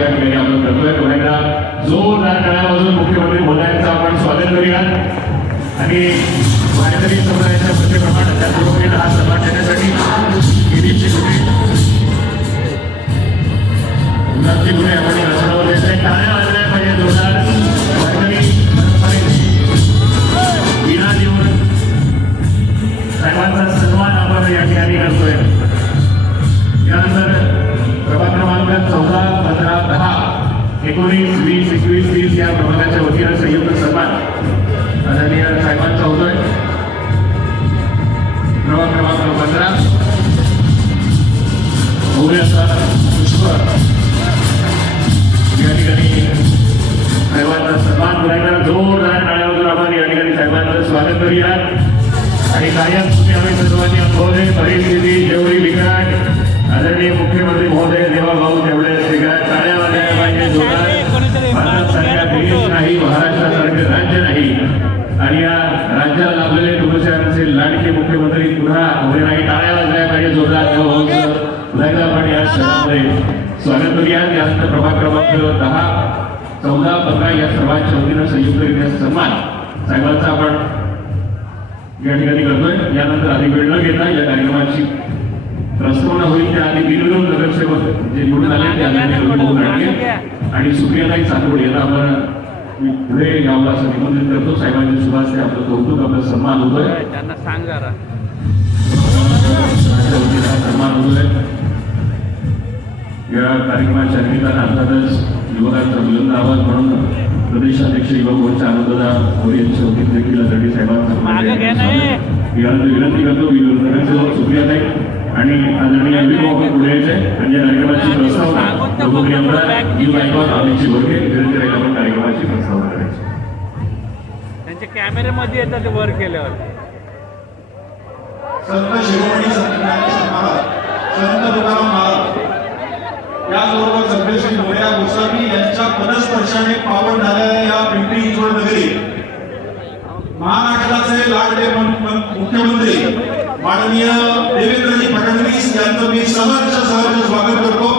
या ठिकाणी आपण करतोय. पुन्हा एकदा जोरदार टाळ्यापासून मुख्यमंत्री बोलायचं आपण स्वागत करूया आणि वारकरी समुदायाच्या प्रत्येप्रमाणे त्या बरोबरीनं हा सन्मान देण्यासाठी गिरीशची गुन्हे गुलाबची गुन्हे आपण एकोणीस वीस एकवीस तीस या प्रभागाच्या वतीनं संयुक्त सन्मान आदरणीय साहेबांचा होतोय प्रभाग क्रमांक पंधरा भव्याचा पुष्प या ठिकाणी साहेबांचा सन्मान करायला जोरदार टाळ्यावरून आपण या ठिकाणी साहेबांचं स्वागत करूया आणि कायम तुम्ही आम्ही सर्वांनी अनुभवले परिस्थिती जेवढी त्यानंतर प्रभाग क्रमांक दहा चौदा पंधरा या सर्वांच्या वतीनं संयुक्तरित्या सन्मान. साहेबांचा आपण या ठिकाणी करतोय. यानंतर अधिक वेळ न घेता या कार्यक्रमाची प्रस्तावना होईल. त्या आधी बिनविरोध नगरसेवक जे निवडून आले ते आदरणीय आणि सुप्रियाताई सातवडे यांना आपण पुढे यावं असं निमंत्रित करतो. साहेबांच्या सुभाषे आपलं कौतुक आपला सन्मान होतोय. त्यांना सांग जरा. सन्मान होतोय. या कार्यक्रमाच्या निमित्तानं अर्थातच युवकांचा बुलंद आवाज म्हणून प्रदेशाध्यक्ष युवक मोर्चा अनुदादा मोरे यांच्या वतीने देखील आदरणीय साहेबांचा. यानंतर विनंती करतो की नगरसेवक सुप्रियाताई आणि आदरणीय आपण पुढे यायचे. आणि या कार्यक्रमाची प्रस्तावना लोकप्रिय आमदार यू गायकवाड विनंती राहील आपण कार्यक्रमाची प्रस्तावना करायची. त्यांच्या कॅमेऱ्यामध्ये येतात ते वर केल्यावर. संत शिरोमणी संत ज्ञानेश्वर महाराज संत तुकाराम महाराज याचबरोबर सभ्यश्री मोर्या गोस्वामी यांच्या पदस्पर्शाने पावन झालेल्या या पिंपरी चिंचवड नगरी. महाराष्ट्राचे लाडले मुख्यमंत्री माननीय देवेंद्रजी फडणवीस यांचं मी सहर्ष सहर्ष स्वागत करतो.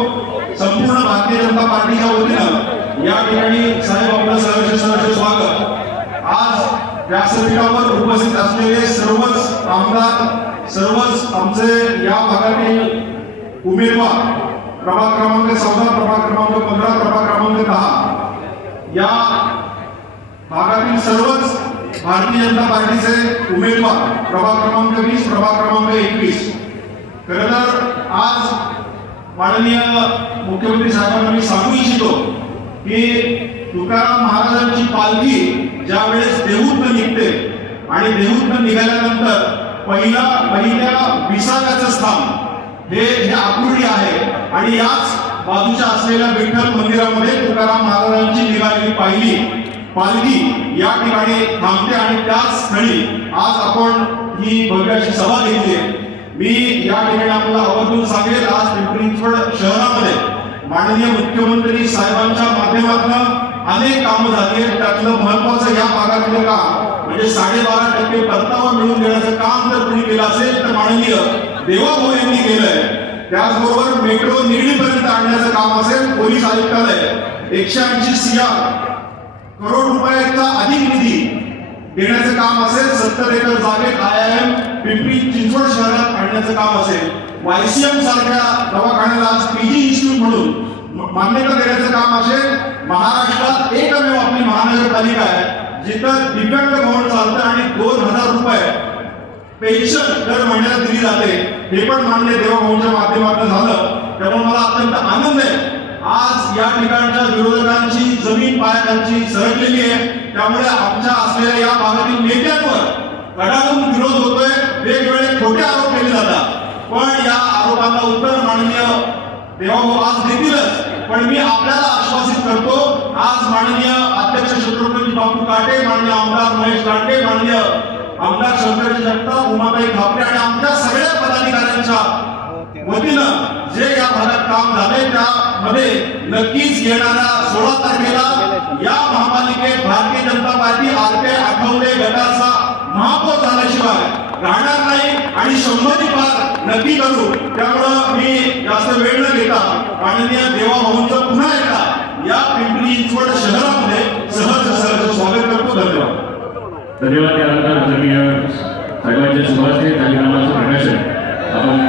संपूर्ण भारतीय जनता पार्टीच्या वतीनं या ठिकाणी साहेब आपलं सहर्ष सहर्ष स्वागत. आज व्यासपीठावर उपस्थित असलेले सर्वच आमदार सर्वच आमचे या भागातील उमेदवार प्रभाग क्रमांक चौदा प्रभाग क्रमांक पंधरा प्रभाग क्रमांक दहा. या भागातील सर्वच भारतीय जनता पार्टीचे उमेदवार प्रभाग क्रमांक वीस प्रभाग क्रमांक एकवीस. खरं तर आज माननीय मुख्यमंत्री साहेबांना मी सांगू इच्छितो की तुकाराम महाराजांची पालखी ज्या वेळेस देहूतनं निघते आणि देहूतनं निघाल्यानंतर पहिला पहिल्या विसाव्याचं स्थान हे हे आकृती आहे आणि याच बाजूच्या असलेल्या विठ्ठल मंदिरामध्ये तुकाराम महाराजांची निघालेली पाहिली पालखी या ठिकाणी थांबते आणि त्याच स्थळी आज आपण ही भव्याची सभा घेतली आहे. मी या ठिकाणी आपल्याला आवर्जून सांगेल आज पिंपरी शहरामध्ये माननीय मुख्यमंत्री साहेबांच्या माध्यमातून अनेक कामं झाली त्यातलं महत्वाचं या भागातलं काम म्हणजे साडेबारा टक्के परतावा मिळवून देण्याचं काम जर कोणी केलं असेल तर माननीय देवाभाऊ यांनी केलंय त्याचबरोबर मेट्रो निर्णीपर्यंत आणण्याचं काम असेल पोलीस आयुक्तालय. एकशे ऐंशी सीआर करोड रुपयाचा अधिक निधी देण्याचं काम असेल सत्तर एकर जागेत I I M Pimpri Chinchwad शहरात आणण्याचं काम असेल. वायसीएम सारख्या दवाखान्याला आज पीजी इन्स्टिट्यूट म्हणून मान्यता देण्याचं काम असेल. महाराष्ट्रात एकमेव आपली महानगरपालिका आहे जिथं दिव्यांग भवन चालतं आणि दोन हजार रुपये पेन्शन दर महिन्याला दिली जाते. हे पण मान्य देवाभाऊंच्या माध्यमातून झालं. त्यामुळे मला अत्यंत आनंद आहे. आज या ठिकाणच्या विरोधकांची जमीन पायकांची सरकलेली आहे. त्यामुळे आमच्या असलेल्या या भागातील नेत्यांवर कडाडून विरोध होतोय. वेगवेगळे खोटे आरोप केले जातात. पण या आरोपांना उत्तर माननीय देवाभाऊ आज देतीलच. पण मी आपल्याला आश्वासित करतो आज माननीय अध्यक्ष छत्रपती बापू काटे माननीय आमदार महेश काटे माननीय आमदार शंकरजी जगताप उमाबाई खापरे आणि आमच्या सगळ्या पदाधिकाऱ्यांच्या वतीनं जे या भागात काम झाले त्यामध्ये नक्कीच येणाऱ्या सोळा तारखेला या महापालिकेत भारतीय जनता पार्टी आरपे आठवले गटाचा महापौर झाल्याशिवाय राहणार नाही आणि शंभरी पार नक्की करू. त्यामुळं मी जास्त वेळ न घेता माननीय देवा भाऊंचं पुन्हा एकदा या पिंपरी चिंचवड शहरामध्ये सहज सहज स्वागत करतो. धन्यवाद. धन्यवाद त्यानंतर आदरणीय साहेबांच्या सुभाषे कार्यक्रमाचं प्रकाशन आपण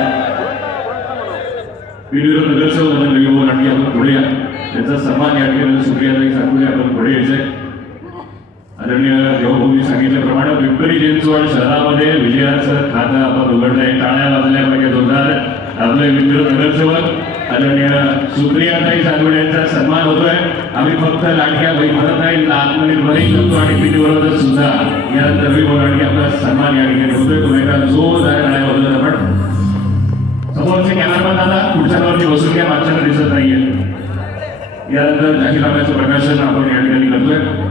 विनिरोध नगरसेवक आणि रविभाऊ लांडगे आपण पुढे या. त्यांचा सन्मान या ठिकाणी सुप्रियाताई सातपुते आपण पुढे यायचंय. आदरणीय देवभूमी सांगितल्याप्रमाणे पिंपरी चिंचवड शहरामध्ये विजयाचं खातं आपण उघडलंय. टाळ्या वाजल्या पाहिजे जोरदार आपले विनिरोध नगरसेवक आदरणीय सुप्रियाताई सातपुते यांचा सन्मान होतोय. आम्ही फक्त लाडक्या बाई म्हणत नाही आत्मनिर्भरही करतो आणि पिढीबरोबर सुद्धा या रवी लांडगे आपला सन्मान या ठिकाणी होतोय. तुम्ही एका जोरदार टाळ्या वाजवत आपण समोरचे कॅमेरामॅन दादा पुढच्या वरती बसून घ्या मागच्याला दिसत नाहीये. यानंतर जाहीरनाम्याचं प्रकाशन आपण या ठिकाणी करतोय.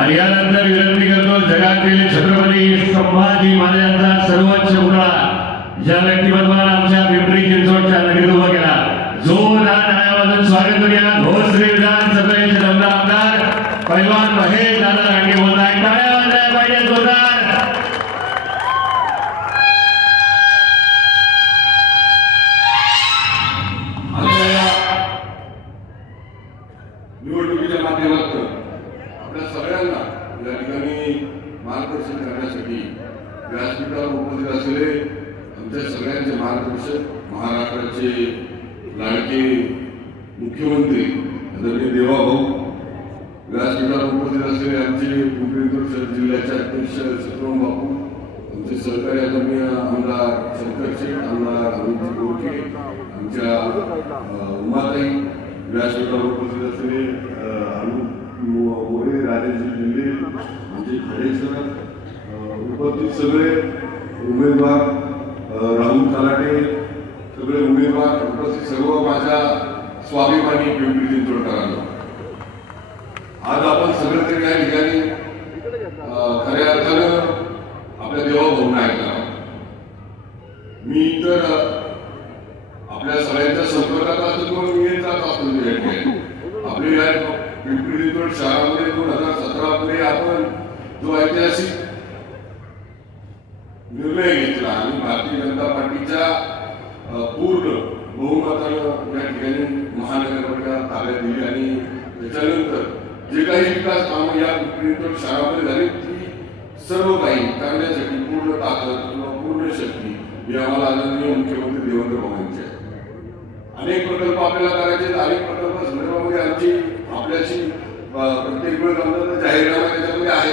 आणि यानंतर विनंती करतो जगातील छत्रपती संभाजी महाराजांचा सर्वोच्च पुरा ज्या व्यक्तिमत्वाला आमच्या पिंपरी चिंचवडच्या नगरीत उभा केला. जोरदार टाळ्या स्वागत करूया. भोसरी विधानसभेचे दमदार आमदार पैलवान महेश व्यासपीठावर उपस्थित असलेले आमचे पिंपरी जिल्ह्याचे अध्यक्ष सत्रम बापू आमचे सहकारी आदरणीय आमदार शंकर शेठ आमदार अमित गोडके आमच्या उमाताई व्यासपीठावर उपस्थित असलेले मोरे राजेश दिल्ली आमचे खडे सर उपस्थित सगळे उमेदवार राहुल तलाटे सगळे उमेदवार उपस्थित सर्व माझ्या स्वाभिमानी पिंपरी चिंचवडकरांना. आज आपण सगळं तरी या ठिकाणी खऱ्या अर्थानं आपल्या देवाभाऊंना ऐकला मी तर आपल्या सगळ्यांच्या संपर्कात असतो किंवा मी येत जात असतो या ठिकाणी. आपले या पिंपरी शहरामध्ये दोन हजार सतरा मध्ये आपण जो ऐतिहासिक निर्णय घेतला आणि भारतीय जनता पार्टीच्या पूर्ण बहुमतानं या ठिकाणी महानगरपालिका ताब्यात दिली आणि त्याच्यानंतर जे काही विकास कामं या पिंपरी शाळामध्ये झाली ती सर्व काही करण्यासाठी पूर्ण ताकद किंवा पूर्ण शक्ती ही आम्हाला आदरणीय मुख्यमंत्री देवेंद्र फडणवीस आहे अनेक प्रकल्प आपल्याला करायचे अनेक प्रकल्प संदर्भामध्ये आमची आपल्याशी प्रत्येक वेळ आमचा जाहीरनामा त्याच्यामध्ये आहे.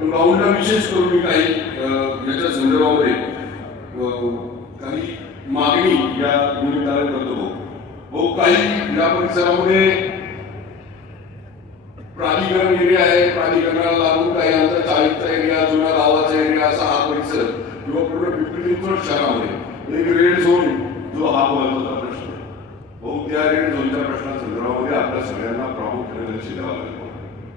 पण भाऊंना विशेष करून मी काही याच्या संदर्भामध्ये काही मागणी या निमित्ताने करतो. भाऊ भाऊ काही या परिसरामध्ये प्राधिकरण एरिया आहे प्राधिकरणाला लागून काही आमचा चाळीसचा एरिया जुना गावाचा एरिया असा हा परिसर किंवा पूर्ण पिंपरी चिंचवड शहरामध्ये एक रेड झोन जो हा महत्त्वाचा प्रश्न आहे. भाऊ त्या रेड झोनच्या प्रश्नासंदर्भामध्ये आपल्या सगळ्यांना प्रामुख्याने लक्ष द्यावं लागेल.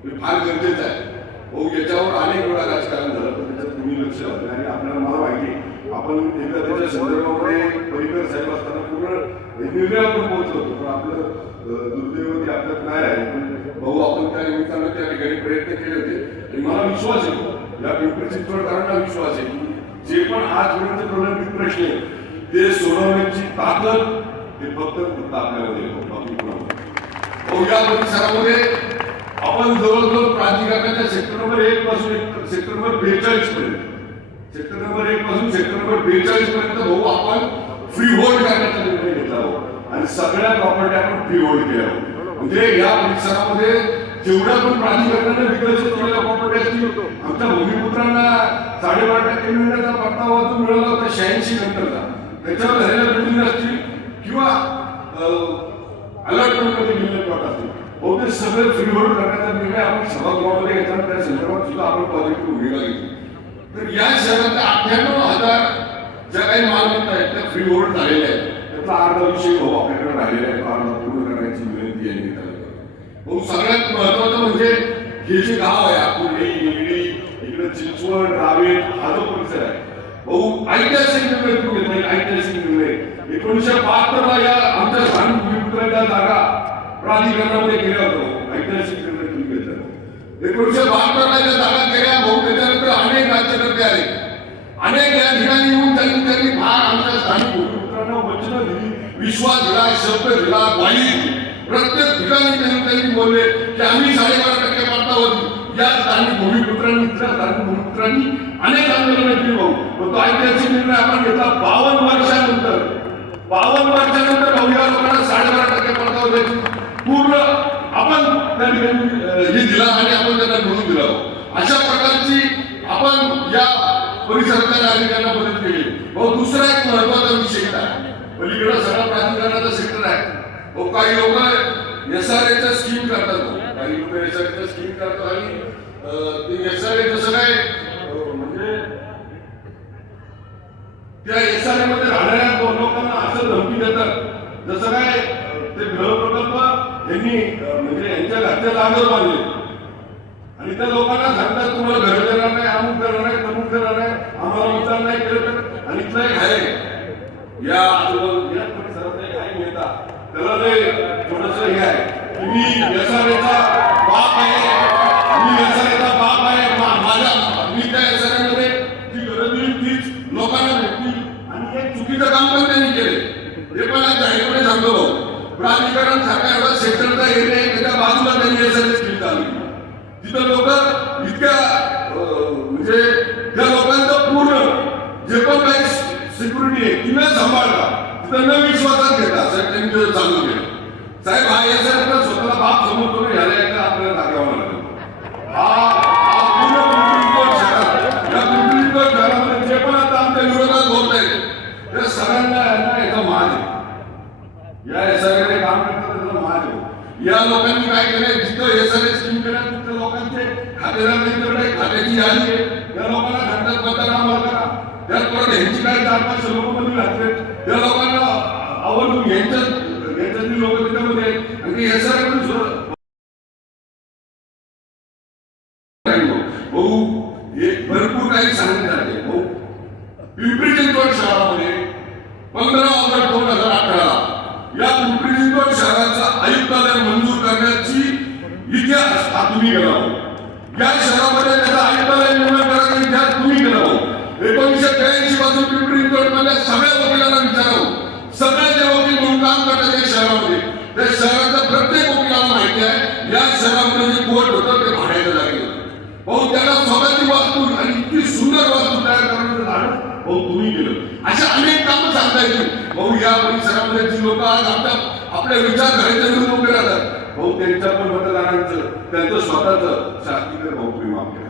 हे फार गरजेचं आहे. भाऊ याच्यावर अनेक वेळा राजकारण झालं पण त्याच्यात तुम्ही लक्ष घातलं आणि आपल्याला मला माहिती आहे, आपण एकदा त्याच्या संदर्भामध्ये परिकर साहेब असताना पूर्ण म्हणजे निर्णयावर पोहोचलो होतो पण आपलं दुर्दैव ते आपल्यात नाही आहे. पण भाऊ आपण त्या निमित्तानं त्या ठिकाणी प्रयत्न केले होते. आणि मला विश्वास येतो या पिंपरी चिंचवडकरांना विश्वास आहे. की जे पण आजपर्यंत प्रलंबित प्रश्न आहेत ते सोडवण्याची ताकद हे फक्त फक्त आपल्यामध्ये बाकी कोणामध्ये या परिसरामध्ये आपण जवळजवळ प्राधिकरणाच्या सेक्टर नंबर एक पासून सेक्टर नंबर बेचाळीस पर्यंत. सेक्टर नंबर एक पासून सेक्टर नंबर बेचाळीस पर्यंत भाऊ आपण फ्री होल्ड करण्याचा निर्णय घेतला आणि सगळ्या प्रॉपर्टी आपण फ्री होल्ड केल्या. म्हणजे या परिसरामध्ये जेवढ्या पण प्राधिकरणाने विकसित केलेल्या प्रॉपर्टी असतील आमच्या भूमिपुत्रांना साडेबारा टक्के मिळण्याचा परतावा जो मिळाला होता शहाऐंशी नंतरचा त्याच्यावर झालेल्या बिल्डिंग असतील किंवा अलर्टमेंटमध्ये गेलेले प्लॉट असतील. बहुतेक सगळे फ्री होल्ड करण्याचा निर्णय आपण सभागृहामध्ये घेताना त्या संदर्भात सुद्धा आपण पॉझिटिव्ह भूमिका घेतली तर या शहरात अठ्ठ्याण्णव हजार ज्या काही मालमत्ता आहेत त्या फ्री होल्ड झालेल्या आहेत. त्याचा अर्धा विषय भाऊ आपल्याकडे राहिलेला आहे तो अर्धा पूर्ण करण्याची विनंती आहे मी भाऊ सगळ्यात महत्वाचं म्हणजे हे जे गाव आहे आकुर्डी इगडी इकडे चिंचवड रावेत हा जो परिसर आहे. भाऊ ऐतिहासिक निर्णय तू घेतला एक ऐतिहासिक निर्णय. एकोणीसशे बहात्तर ला या आमच्या स्थान भूमिपुत्रांच्या जागा प्राधिकरणामध्ये गेल्या होतो ऐतिहासिक निर्णय तू घेतला. एकोणीसशे बहात्तर ला या जागा गेल्या भाऊ त्याच्यानंतर अनेक राज्यकर्ते आले. अनेक या ठिकाणी येऊन त्यांनी त्यांनी फार आमच्या स्थानिक वचन वचनं दिली. विश्वास दिला शब्द दिला ग्वाही प्रत्येक ठिकाणी त्यांनी त्यांनी बोलले की आम्ही साडेबारा टक्के परतावा या स्थानिक भूमिपुत्रांनी इथल्या स्थानिक भूमिपुत्रांनी अनेक आंदोलनं केली भाऊ. पण तो ऐतिहासिक निर्णय आपण घेतला बावन्न वर्षानंतर. बावन्न वर्षानंतर भाऊ या लोकांना साडेबारा टक्के परतावा द्यायची. पूर्ण आपण त्या ठिकाणी हे दिला आणि आपण त्यांना म्हणून दिला अशा प्रकारची आपण या परिसरातल्या नागरिकांना मदत केली? भाऊ दुसरा एक महत्त्वाचा विषय आहे पलीकडे सगळा प्राधिकरणाचा सेक्टर आहे. भाऊ काही लोक एस आर एच्या स्कीम करतात काही लोक एस आर स्कीम करतात आणि ते एस आर ए जसं काय म्हणजे त्या एस आरमध्ये राहणाऱ्या दोन लोकांना असं धमकी देतात. जसं काय ते गृह प्रकल्प यांनी म्हणजे यांच्या घरच्या जागेवर बांधले. आणि त्या लोकांना सांगतात तुम्हाला घर देणार नाही अमुक देणार नाही तमुक देणार नाही आम्हाला विचार नाही केलं तर आणि इथला एक आहे या आजूबाजू या परिसरात एक आहे नेता. त्याला ते थोडस हे आहे की मी याचा नेता बाप आहे मी याचा नेता बाप आहे माझ्या मी त्या याच्यामध्ये जी गरज होईल तीच लोकांना भेटली आणि हे चुकीचं काम पण त्यांनी केले ते पण आज जाहीरपणे सांगतो. प्राधिकरण सारखा सेक्टरचा एरिया आहे त्याच्या बाजूला त्यांनी एसआरए स्कीम चालू तिथं लोक इतक्या म्हणजे त्या लोकांचं पूर्ण जे पण काही सिक्युरिटी आहे ती न सांभाळता तिथं न विश्वासात घेता साहेब त्यांनी चालू केलं. साहेब हा याच्यानंतर स्वतःला बाप समजतो ना याला एकदा आपल्याला दाखवावं लागेल हा हा पूर्ण पिंपरी चिंचवड शहरात या पिंपरी चिंचवड शहरामध्ये जे पण आता आमच्या विरोधात बोलत आहेत त्या सगळ्यांना यांना याचा मान आहे या लोकांनी काय केलंय? जिथं एस एसआरए स्कीम तिथं लोकांचे त्यांच्याकडे खात्याची यादी आहे. त्या लोकांना घंटात मतदान आम्हाला करा त्यात परत ह्यांची काय चार पाच लोक मध्ये घातले त्या लोकांना आवडून यांच्यात यांच्यातली लोक त्याच्यामध्ये आणि एस आर एस भाऊ हे भरपूर काही सांगण्यात आले भाऊ पिंपरी चिंचवड शहरामध्ये पंधरा ऑगस्ट दोन हजार अठरा या पिंपरी चिंचवड शहराचा आयुक्तालय मंजूर करण्याची इतिहास हा तुम्ही केला भाऊ. या शहरामध्ये त्याचा आयुक्तालय निर्माण करायचा इतिहास तुम्ही केला भाऊ एकोणीसशे त्र्याऐंशी पासून पिंपरी चिंचवड मधल्या सगळ्या वकिलांना विचारावं सगळे जे वकील म्हणून काम करतात या शहरामध्ये त्या शहराच्या प्रत्येक वकिलाला माहिती आहे या शहरामध्ये जे कोर्ट होतं ते भाड्याच्या जागी होतं भाऊ त्याला स्वतःची वास्तू आणि इतकी सुंदर वास्तू तयार करण्याचं धाडस भाऊ तुम्ही केलं अशा अनेक कामं सांगता येतील भाऊ या परिसरामध्ये जी लोक आज आपल्या आपल्या विचारधारेच्या विरुद्ध उभे राहतात. भाऊ त्यांच्या पण मतदारांचं त्यांचं स्वतःच शास्त्रीय भाऊ तुम्ही माफ केला.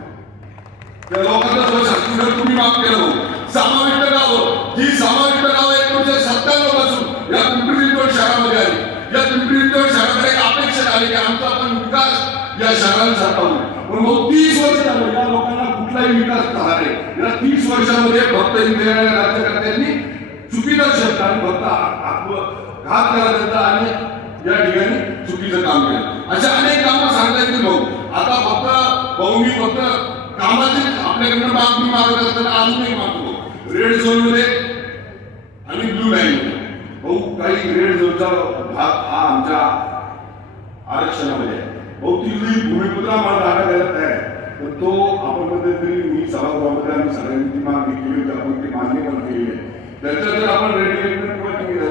त्या लोकांचा जो शास्त्रीय तुम्ही माफ केलं भाऊ. समाविष्ट गाव हो. जी समाविष्ट गाव एकोणीशे सत्त्याण्णवपासून या पिंपरी चिंचवड शहरामध्ये आली या पिंपरी चिंचवड शहराकडे अपेक्षा आली की आमचा पण विकास या शहरांसारखा होईल. पण भाऊ तीस वर्ष झालं या लोकांना कुठलाही विकास झाला नाही. या तीस वर्षामध्ये फक्त इंदिरा राज्यकर्त्यांनी चुकीचा शब्द आणि फक्त आत्मघात केला त्यांचा आणि या ठिकाणी चुकीचं काम केलं. अशा अनेक कामं सांगता येतील भाऊ. आता फक्त भाऊ मी फक्त कामाचे आपल्याकडनं मागणी मागत असताना अजूनही मागतो रेड झोनमध्ये आणि ब्लू लाईन भाऊ काही रेड झोनचा भाग हा आमच्या आरक्षणामध्ये आहे. भाऊ ती जी भूमिपुत्र आम्हाला जागा द्यायला तयार आहे पण तो आपण मध्यंतरी मी सभागृहामध्ये आम्ही सगळ्यांनी ती मागणी केली होती. आपण ती मागणी पण केली आहे. त्याचा जर आपण रेडिएट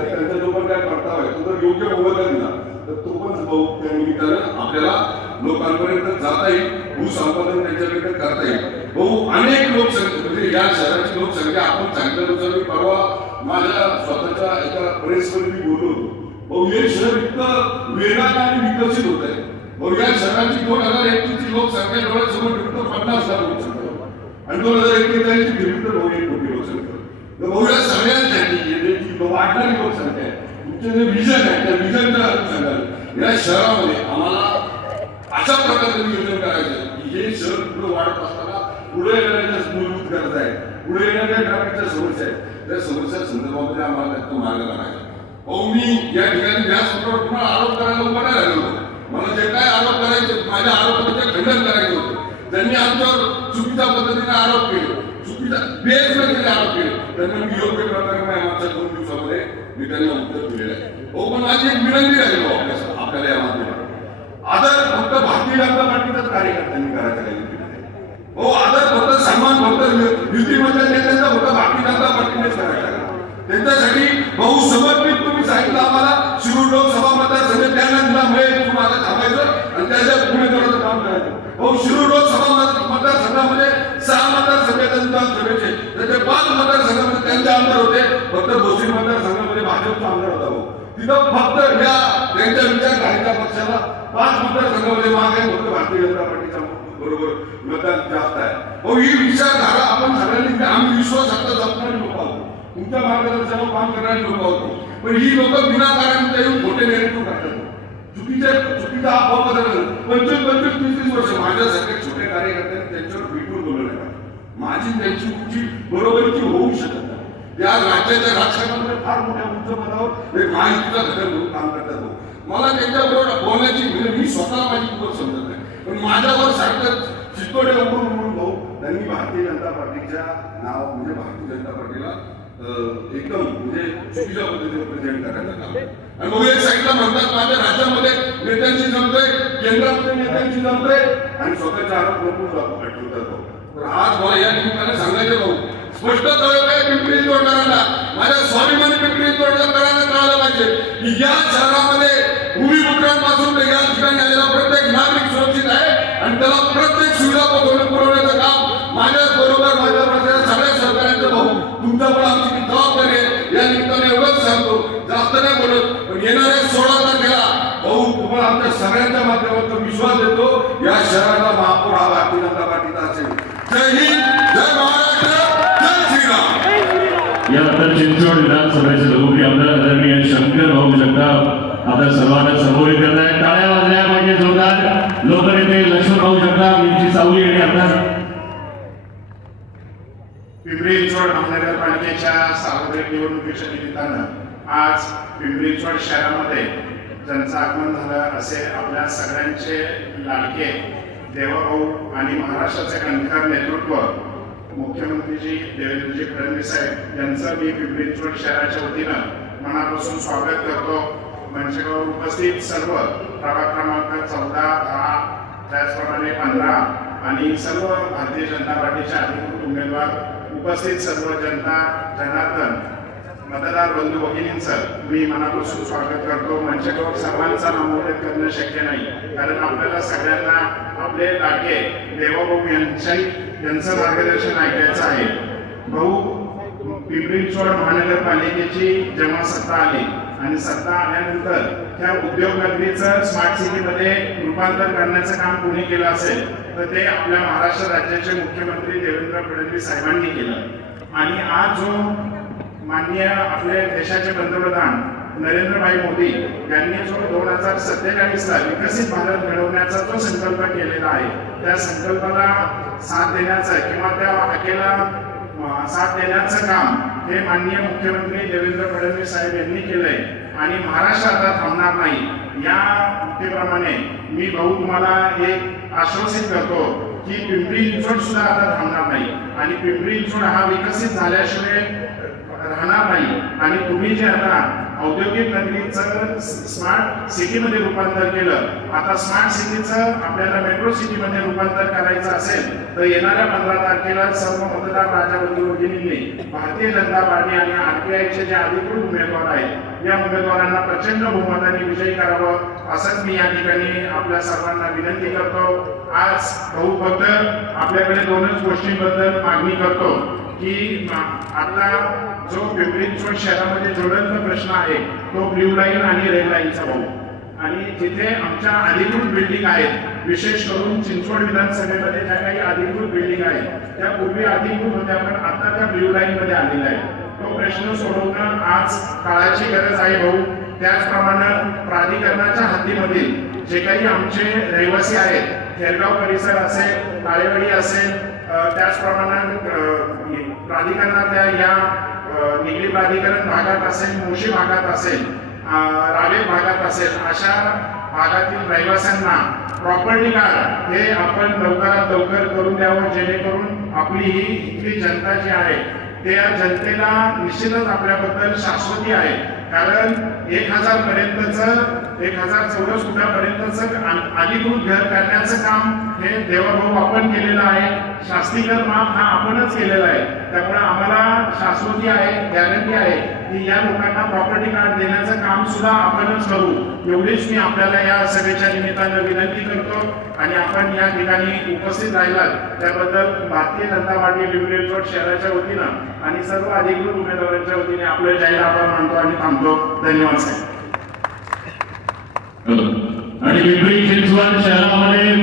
त्यांचा जो पण काय परतावा आहे तो जर योग्य मोबदला दिला तर तो पण त्या निमित्तानं आपल्याला लोकांपर्यंत जाता येईल भूसंपादन त्यांच्याकडे करता येईल. भाऊ अनेक लोकसंख्या म्हणजे या शहराची लोकसंख्या आपण चांगल्या मी परवा माझ्या स्वतःच्या एका प्रेसमध्ये मी बोललो होतो. भाऊ हे शहर इतकं वेगाने आणि विकसित होत आहे. भाऊ या शहराची दोन हजार एकवीस लोकसंख्या डोळ्यासमोर फिरतो पन्नास हजार लोकसंख्या. आणि दोन हजार एक्केचाळीस ची फिरतो भाऊ एक कोटी लोकसंख्या. तर सगळ्यांसाठी हे वाढणारी लोकसंख्या आहे जे विजन आहे त्या विजनच्या सांगाल या शहरामध्ये आम्हाला अशा प्रकारचं नियोजन करायचं की हे शहर पुढे वाढत असताना पुढे येणाऱ्या मूलभूत गरज आहेत पुढे येणाऱ्या ग्रामीणच्या समस्या आहेत. त्या समस्या संदर्भामध्ये आम्हाला त्याचा मार्ग काढायचा भाऊ मी या ठिकाणी व्यासपीठावर पुन्हा आरोप करायला उभा नाही राहिलो. मला जे काय आरोप करायचे माझ्या आरोपांचे खंडन करायचे होते. त्यांनी आमच्यावर चुकीच्या पद्धतीने आरोप केले. चुकीचा बेस त्यांना मी योग्य प्रकारे माझ्या दोन दिवसामध्ये मी त्यांना उत्तर दिलेलं आहे हो पण माझी एक विनंती आपल्याला या माध्यमात आदर फक्त भारतीय जनता पार्टीच्याच कार्यकर्त्यांनी करायचं काही हो आदर फक्त सन्मान फक्त युतीमधल्या नेत्यांचा फक्त भारतीय जनता पार्टीनेच करायचा त्यांच्यासाठी भाऊ समर्पित तुम्ही सांगितलं आम्हाला शिरूर लोकसभा मतदारसंघ त्यांना दिल्यामुळे तुम्हाला थांबायचं आणि त्याच्या पुढे करायचं काम करायचं भाऊ शिरूर लोकसभा विधानसभेचे त्यांच्या सभेचे त्याचे पाच मतदारसंघामध्ये त्यांचे आमदार होते. फक्त भोसरी मतदारसंघामध्ये भाजपचा आमदार होता भाऊ. तिथं फक्त या त्यांच्या विचारधारेच्या पक्षाला पाच मतदारसंघामध्ये मागे फक्त भारतीय जनता पार्टीच्या बरोबर मतदान जास्त आहे. भाऊ ही विचारधारा आपण सगळ्यांनी आम्ही विश्वासार्थ जपणारी लोक आहोत. तुमच्या मार्गदर्शनावर काम करणारी लोक आहोत. पण ही लोक विनाकारण येऊन खोटे नेतृत्व करतात चुकीचे चुकीचा अफवा पसरवलं पंचवीस पंचवीस तीस तीस वर्ष माझ्यासारखे छोटे कार्यकर्त्यांनी त्यांच्यावर माझी त्यांची उंची बरोबरीची होऊ शकत नाही. या राज्याच्या राजकारणामध्ये फार मोठ्या उंच मनावर एक महायुतीचा घटक म्हणून काम करतात मला त्यांच्याबरोबर बोलण्याची मी स्वतः माझी खूप समजत नाही. पण माझ्यावर सारखं चितोडे उडून उडून भाऊ त्यांनी भारतीय जनता पार्टीच्या नाव म्हणजे भारतीय जनता पार्टीला एकदम म्हणजे चुकीच्या पद्धतीने प्रेझेंट करायचं काम आणि मग एक साईडला म्हणतात माझ्या राज्यामध्ये नेत्यांची जमतोय केंद्रामध्ये नेत्यांची जमतोय आणि स्वतःच्या आरोप नको ठेवतात तर आज मला या निमित्ताने सांगायचं भाऊ स्पष्ट कळलं काय पिंपरी जोडणाऱ्यांना माझ्या स्वाभिमान पिंपरी जोडणाऱ्यांना कळालं पाहिजे. की या शहरामध्ये भूमिपुत्रांपासून ते या ठिकाणी आलेला प्रत्येक नागरिक सुरक्षित आहे आणि त्याला प्रत्येक सुविधा पुरवण्या- पुरवण्याचं काम माझ्या बरोबर माझ्या प्रत्येक सगळ्या सहकार्यांचं भाऊ तुमच्यामुळे आमची जबाबदारी आहे. या निमित्ताने एवढंच सांगतो जास्त नाही बोलत पण येणाऱ्या सोळा तारखेला भाऊ तुम्हाला आमच्या सगळ्यांच्या माध्यमातून विश्वास देतो या शहराला महापौर हा भारतीय जनता पार्टीचा असेल. जय हिंद जय महाराष्ट्र जय श्रीराम यानंतर चिंचवड विधानसभेचे लोकप्रिय आमदार आदरणीय शंकर भाऊ जगताप आपल्या सर्वांना समोर करत आहे टाळ्या वाजल्या पाहिजे जोरदार लोकनेते लक्ष्मण पाहू शकता यांची सावली आणि आता पिंपरी चिंचवड महानगरपालिकेच्या सार्वत्रिक निवडणुकीच्या निमित्तानं आज पिंपरी चिंचवड शहरामध्ये ज्यांचं आगमन झालं असे आपल्या सगळ्यांचे लाडके देवाभाऊ आणि महाराष्ट्राचे कणखर नेतृत्व मुख्यमंत्रीजी देवेंद्रजी फडणवीस साहेब यांचं मी पिंपरी चिंचवड शहराच्या वतीनं मनापासून स्वागत करतो. मंचकावर उपस्थित सर्व प्रभाग क्रमांक चौदा दहा त्याचप्रमाणे पंधरा आणि सर्व भारतीय जनता पार्टीचे अधिकृत उमेदवार उपस्थित सर्व जनता जनार्दन मतदार बंधू भगिनींचं मी मनापासून स्वागत करतो. मंचकावर सर्वांचा नामोल्लेख करणं शक्य नाही कारण आपल्याला सगळ्यांना आपले लाडके देवाभाऊ यांच्या यांचं मार्गदर्शन ऐकायचं आहे. भाऊ पिंपरी चोड महानगरपालिकेची जेव्हा सत्ता आली आणि सत्ता आल्यानंतर त्या उद्योग नगरीचं स्मार्ट सिटीमध्ये रूपांतर करण्याचं काम कोणी केलं असेल तर ते आपल्या महाराष्ट्र राज्याचे मुख्यमंत्री देवेंद्र फडणवीस साहेबांनी केलं. आणि आज जो माननीय आपले देशाचे पंतप्रधान नरेंद्रभाई मोदी यांनी जो दोन हजार सत्तेचाळीसला विकसित भारत घडवण्याचा जो संकल्प केलेला आहे. त्या संकल्पाला साथ देण्याचं किंवा त्या हाकेला साथ देण्याचं काम हे माननीय मुख्यमंत्री देवेंद्र फडणवीस साहेब यांनी केलंय आणि महाराष्ट्र आता थांबणार नाही. या मुक्तीप्रमाणे मी भाऊ तुम्हाला एक आश्वासित करतो की पिंपरी चिंचवड सुद्धा आता थांबणार नाही. आणि पिंपरी चिंचवड हा विकसित झाल्याशिवाय राहणार नाही. आणि तुम्ही जे आता औद्योगिक नगरीचं स्मार्ट सिटीमध्ये रूपांतर केलं. आता स्मार्ट सिटीचं आपल्याला मेट्रो सिटीमध्ये रूपांतर करायचं असेल तर येणाऱ्या पंधरा तारखेला सर्व मतदार राजा भारतीय जनता पार्टी आणि आरपीआयचे जे अधिकृत उमेदवार आहेत या उमेदवारांना प्रचंड बहुमताने विजयी करावं असंच मी या ठिकाणी आपल्या सर्वांना विनंती करतो. आज भाऊ फक्त आपल्याकडे दोनच गोष्टींबद्दल मागणी करतो. की आता जो पिंपरी चिंचवड शहरामध्ये जोडण्याचा प्रश्न आहे तो ब्ल्यू लाईन आणि रेड लाईनचा भाऊ. आणि जिथे आमच्या अधिकृत बिल्डिंग आहेत विशेष करून चिंचवड विधानसभेमध्ये ज्या काही अधिकृत बिल्डिंग आहेत त्या पूर्वी अधिकृत होत्या पण आता त्या ब्ल्यू लाईन मध्ये आलेल्या आहेत. तो प्रश्न सोडवणं आज काळाची गरज आहे भाऊ. त्याचप्रमाणे प्राधिकरणाच्या हद्दीमधील जे काही आमचे रहिवासी आहेत खेरगाव परिसर असेल ताळेवाडी असेल त्याचप्रमाणे प्राधिकरणातल्या या निगडी प्राधिकरण भागात असेल मोशी भागात असेल रावे रावेर भागात असेल अशा भागातील रहिवाशांना प्रॉपर्टी कार्ड हे आपण लवकरात लवकर करून द्यावं जेणेकरून आपली ही इथली जनता जी आहे त्या जनतेला निश्चितच आपल्याबद्दल शाश्वती आहे. कारण एक हजार पर्यंतच एक हजार चौरस फुटापर्यंतच अधिकृत घर करण्याचं काम हे देवाभाऊ आपण केलेलं आहे. शास्त्रीकर माप हा आपणच केलेला आहे. त्यामुळे आम्हाला शाश्वती आहे गॅरंटी आहे. की या लोकांना प्रॉपर्टी कार्ड देण्याचं काम सुद्धा आपणच करू. एवढीच मी आपल्याला या सभेच्या निमित्तानं विनंती करतो. आणि आपण या ठिकाणी उपस्थित राहिलात त्याबद्दल भारतीय जनता पार्टी लिमिटेड गट शहराच्या वतीनं आणि सर्व अधिकृत उमेदवारांच्या वतीने आपले जाहीर आभार मानतो आणि थांबतो. धन्यवाद साहेब. आणि पिंपरी चिंचवड शहरामध्ये